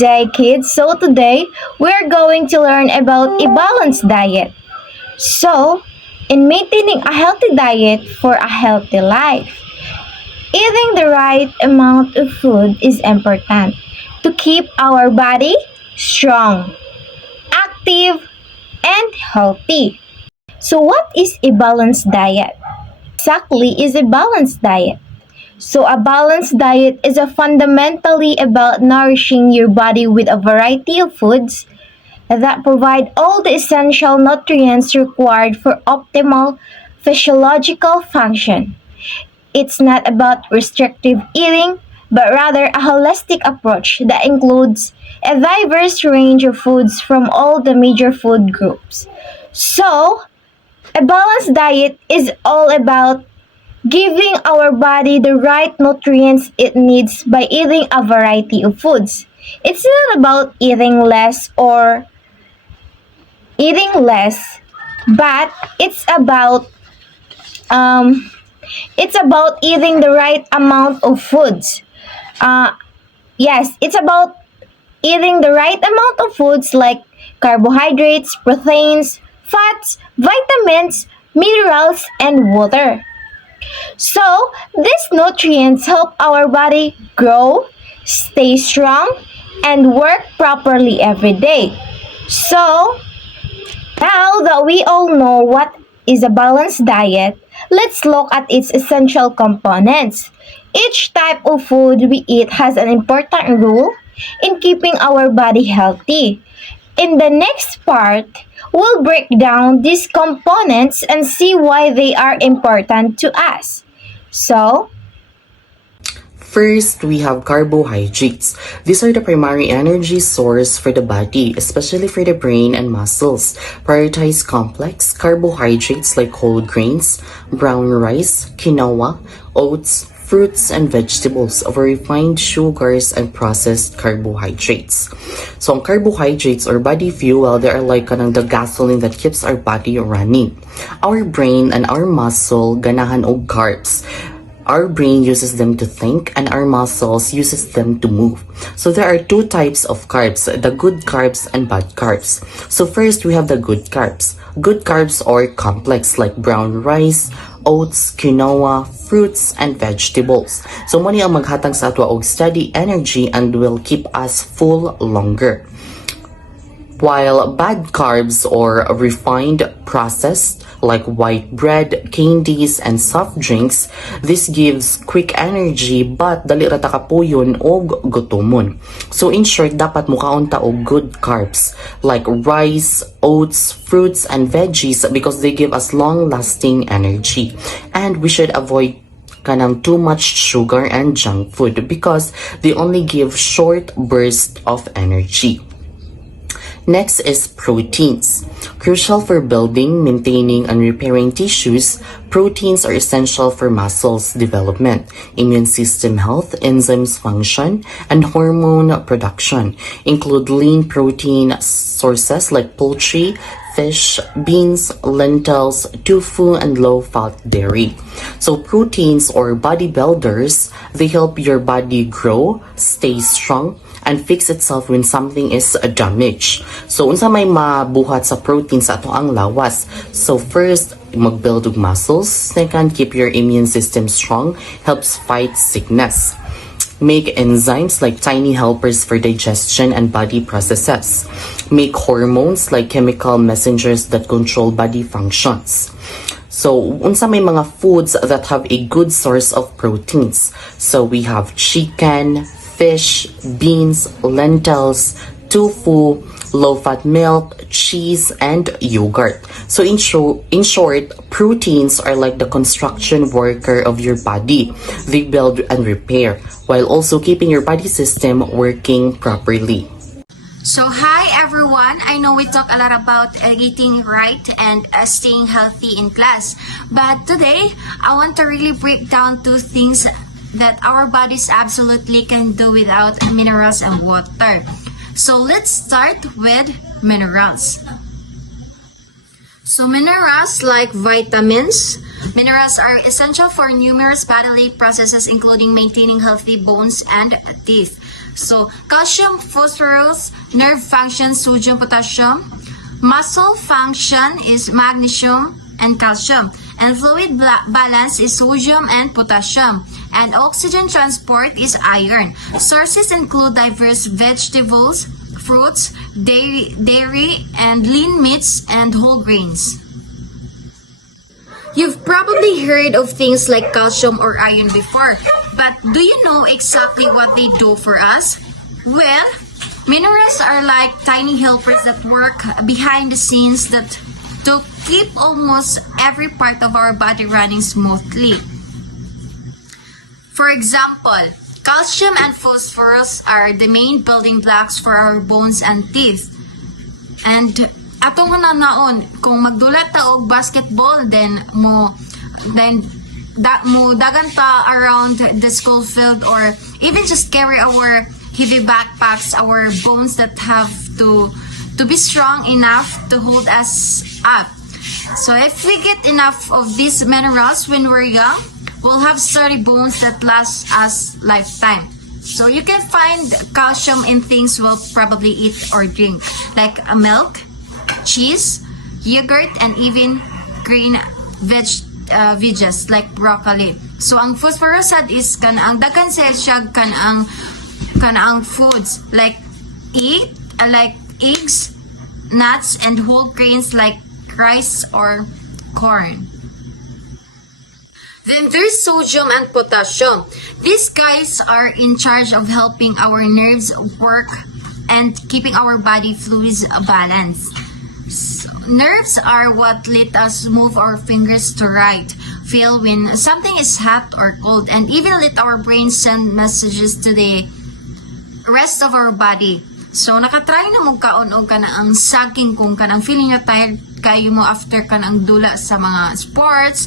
Day kids, so today we're going to learn about a balanced diet. So, in maintaining a healthy diet for a healthy life, eating the right amount of food is important to keep our body strong, active, and healthy. So, what is a balanced diet? Exactly is a balanced diet. So, a balanced diet is a fundamentally about nourishing your body with a variety of foods that provide all the essential nutrients required for optimal physiological function. It's not about restrictive eating, but rather a holistic approach that includes a diverse range of foods from all the major food groups. So, a balanced diet is all about giving our body the right nutrients it needs by eating a variety of foods. It's not about eating less, but um, it's about eating the right amount of foods. Uh, yes, it's about eating the right amount of foods like carbohydrates, proteins, fats, vitamins, minerals, and water. So, these nutrients help our body grow, stay strong, and work properly every day. So, now that we all know what is a balanced diet, let's look at its essential components. Each type of food we eat has an important role in keeping our body healthy. In the next part, we'll break down these components and see why they are important to us. So, First, we have carbohydrates. These are the primary energy source for the body, especially for the brain and muscles. Prioritize complex carbohydrates like whole grains, brown rice, quinoa, oats, fruits, and vegetables over refined sugars and processed carbohydrates. So, ang carbohydrates or body fuel, they are like the gasoline that keeps our body running. Our brain and our muscle, ganahan og carbs. Our brain uses them to think and our muscles uses them to move. So there are two types of carbs, the good carbs and bad carbs. So first we have the good carbs. Good carbs are complex like brown rice, oats, quinoa, fruits, and vegetables. So mani ang maghatag sa atwa og steady energy and will keep us full longer. While bad carbs or refined processed like white bread, candies, and soft drinks, this gives quick energy but dali ra ta kapuyon og gutomon. So in short, dapat mukaon ta og good carbs like rice, oats, fruits, and veggies because they give us long-lasting energy. And we should avoid kanang too much sugar and junk food because they only give short bursts of energy. Next is proteins. Crucial for building, maintaining, and repairing tissues, proteins are essential for muscles development, immune system health, enzymes function, and hormone production. Include lean protein sources like poultry, fish, beans, lentils, tofu, and low-fat dairy. So proteins or bodybuilders, they help your body grow, stay strong, and fix itself when something is damaged. So unsa may mabuhat sa protein sa ato ang lawas. So first, magbuild og muscles. Second, keep your immune system strong, helps fight sickness. Make enzymes like tiny helpers for digestion and body processes. Make hormones like chemical messengers that control body functions. So, unsa may mga foods that have a good source of proteins. So, we have chicken, fish, beans, lentils, tofu, low-fat milk, cheese, and yogurt. So in short, proteins are like the construction worker of your body. They build and repair while also keeping your body system working properly. So hi everyone, I know we talk a lot about eating right and staying healthy in class. But today, I want to really break down two things that our bodies absolutely can do without minerals and water. So let's start with minerals. So minerals like vitamins, Minerals are essential for numerous bodily processes, including maintaining healthy bones and teeth. So, calcium, phosphorus, nerve function, sodium, potassium. Muscle function is magnesium and calcium. And fluid balance is sodium and potassium. And oxygen transport is iron. Sources include diverse vegetables, fruits, dairy, and lean meats and whole grains. You've probably heard of things like calcium or iron before, but do you know exactly what they do for us? Well, minerals are like tiny helpers that work behind the scenes to keep almost every part of our body running smoothly. For example, calcium and phosphorus are the main building blocks for our bones and teeth. And atong naon kung magdulat ta og basketball then mo dagan ta around the school field, or even just carry our heavy backpacks, our bones that have to be strong enough to hold us up. So if we get enough of these minerals when we're young, we'll have sturdy bones that last us lifetime. So you can find calcium in things we'll probably eat or drink, like milk, cheese, yogurt, and even green veggies like broccoli. So ang phosphorus is ang dagan siya ang foods like eggs, nuts, and whole grains like rice or corn. Then there's sodium and potassium. These guys are in charge of helping our nerves work and keeping our body fluids balanced. Nerves are what let us move our fingers to write, feel when something is hot or cold, and even let our brain send messages to the rest of our body. So, nakatry na mong kaon-og ka na ang saging kung kanang feeling na tired kayo mo after ka ang dula sa mga sports.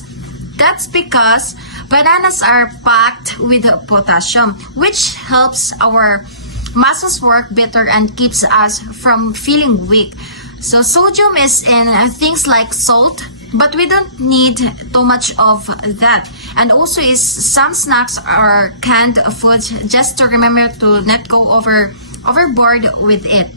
That's because bananas are packed with potassium, which helps our muscles work better and keeps us from feeling weak. So sodium is in things like salt, but we don't need too much of that. And also is some snacks or canned foods, just to remember to not go overboard with it.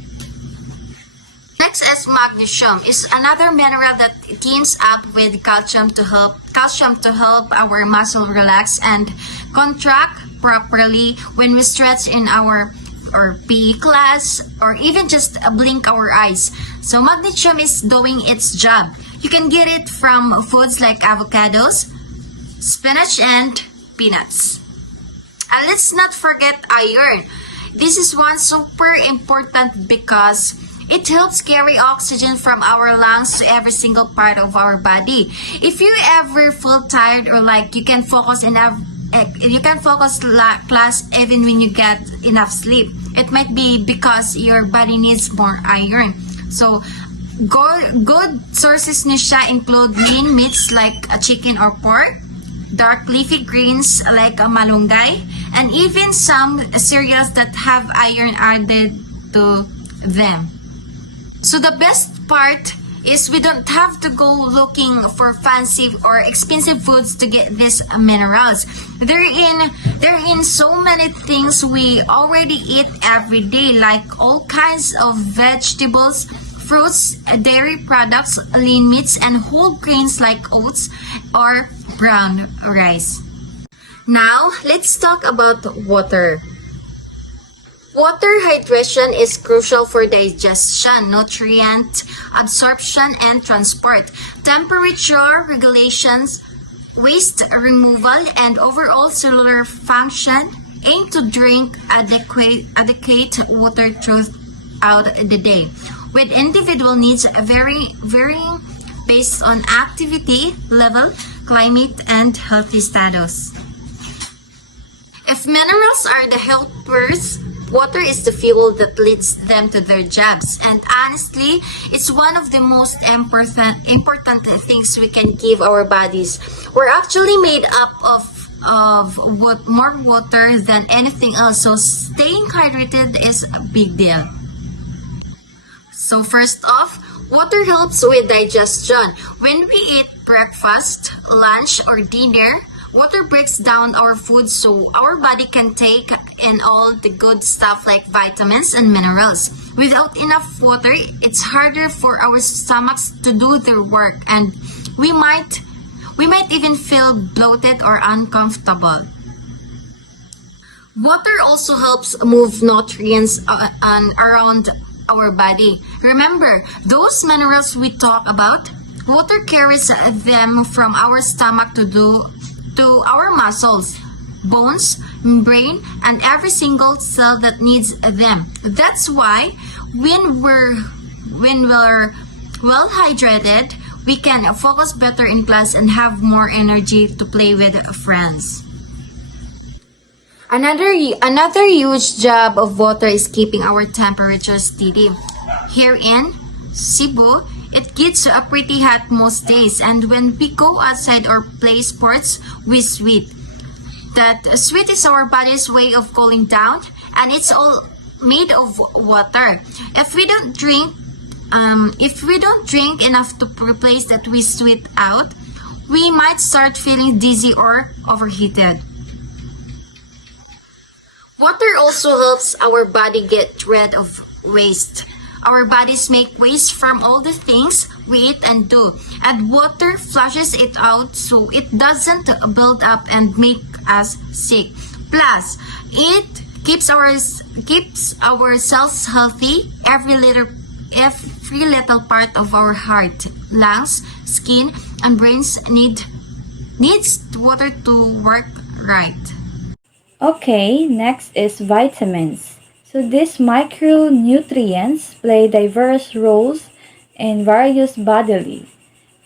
Next is magnesium. Is another mineral that teams up with calcium to help our muscle relax and contract properly when we stretch in our or PE class, or even just blink our eyes. So magnesium is doing its job. You can get it from foods like avocados, spinach, and peanuts. And let's not forget iron. This is one super important because it helps carry oxygen from our lungs to every single part of our body. If you ever feel tired or like you can focus class even when you get enough sleep, it might be because your body needs more iron. So good sources niya include lean meats like chicken or pork, dark leafy greens like malunggay, and even some cereals that have iron added to them. So the best part is we don't have to go looking for fancy or expensive foods to get these minerals. They're in so many things we already eat every day, like all kinds of vegetables, fruits, dairy products, lean meats, and whole grains like oats or brown rice. Now, let's talk about water. Water hydration is crucial for digestion, nutrient absorption, and transport, temperature regulations, waste removal, and overall cellular function. Aim to drink adequate water throughout the day, with individual needs varying based on activity level, climate, and healthy status. If minerals are the helpers, water is the fuel that leads them to their jobs. And honestly, it's one of the most important things we can give our bodies. We're actually made up of more water than anything else, so staying hydrated is a big deal. So first off, Water helps with digestion. When we eat breakfast, lunch, or dinner, water breaks down our food so our body can take in all the good stuff like vitamins and minerals. Without enough water, it's harder for our stomachs to do their work, and we might even feel bloated or uncomfortable. Water also helps move nutrients around our body. Remember, those minerals we talk about, water carries them from our stomach to our muscles, bones, brain, and every single cell that needs them. That's why when we're well hydrated, we can focus better in class and have more energy to play with friends. Another huge job of water is keeping our temperature steady. Here in Cebu, it gets pretty hot most days, and when we go outside or play sports, we sweat. That sweat is our body's way of cooling down, and it's all made of water. If we don't drink enough to replace that we sweat out, we might start feeling dizzy or overheated. Water also helps our body get rid of waste. Our bodies make waste from all the things we eat and do, and water flushes it out so it doesn't build up and make us sick. Plus, it keeps our cells healthy. Every little part of our heart, lungs, skin, and brains needs water to work right. Okay, next is vitamins. So these micronutrients play diverse roles in various bodily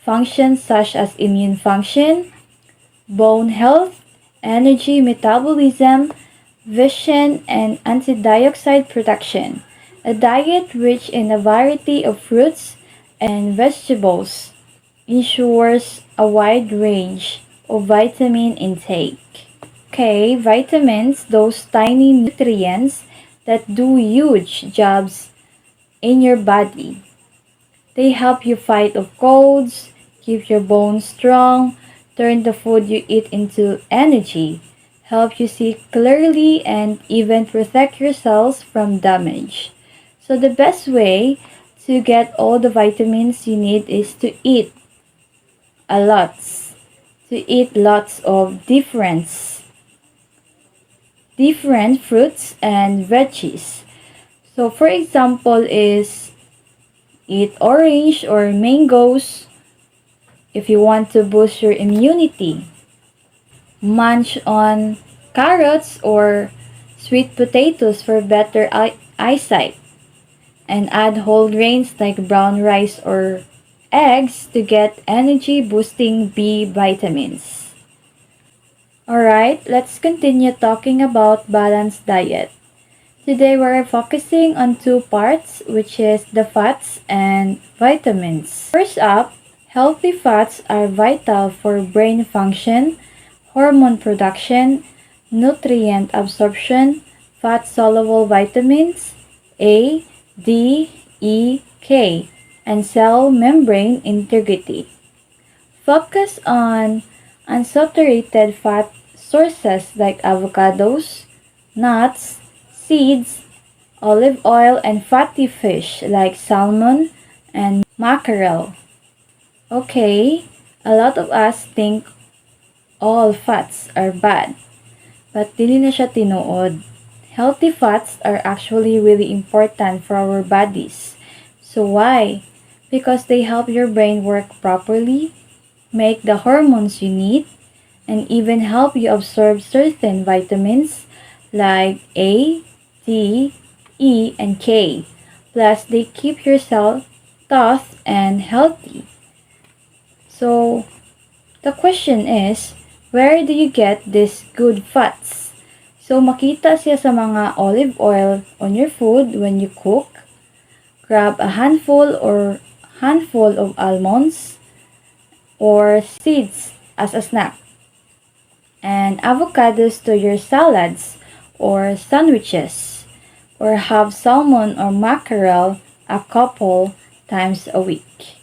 functions such as immune function, bone health, energy metabolism, vision, and antioxidant production. A diet rich in a variety of fruits and vegetables ensures a wide range of vitamin intake. Okay, vitamins, those tiny nutrients that do huge jobs in your body. They help you fight off colds, keep your bones strong, turn the food you eat into energy, help you see clearly, and even protect your cells from damage. So the best way to get all the vitamins you need is to eat a lot. To eat lots of different fruits and veggies. So for example is eat orange or mangoes if you want to boost your immunity. Munch on carrots or sweet potatoes for better eyesight. And add whole grains like brown rice or eggs to get energy boosting B vitamins. Alright, let's continue talking about balanced diet. Today we're focusing on two parts, which is the fats and vitamins. First up, healthy fats are vital for brain function, hormone production, nutrient absorption, fat-soluble vitamins A, D, E, K, and cell membrane integrity. Focus on unsaturated fat sources like avocados, nuts, seeds, olive oil, and fatty fish like salmon and mackerel. Okay, a lot of us think all fats are bad, but dili na siya tinuod. Healthy fats are actually really important for our bodies. So why? Because they help your brain work properly, make the hormones you need, and even help you absorb certain vitamins like A, D, E, and K. Plus, they keep your cell tough and healthy. So, the question is, where do you get these good fats? So, makita siya sa mga olive oil on your food when you cook. Grab a handful of almonds or seeds as a snack. And avocados to your salads or sandwiches. Or have salmon or mackerel a couple times a week.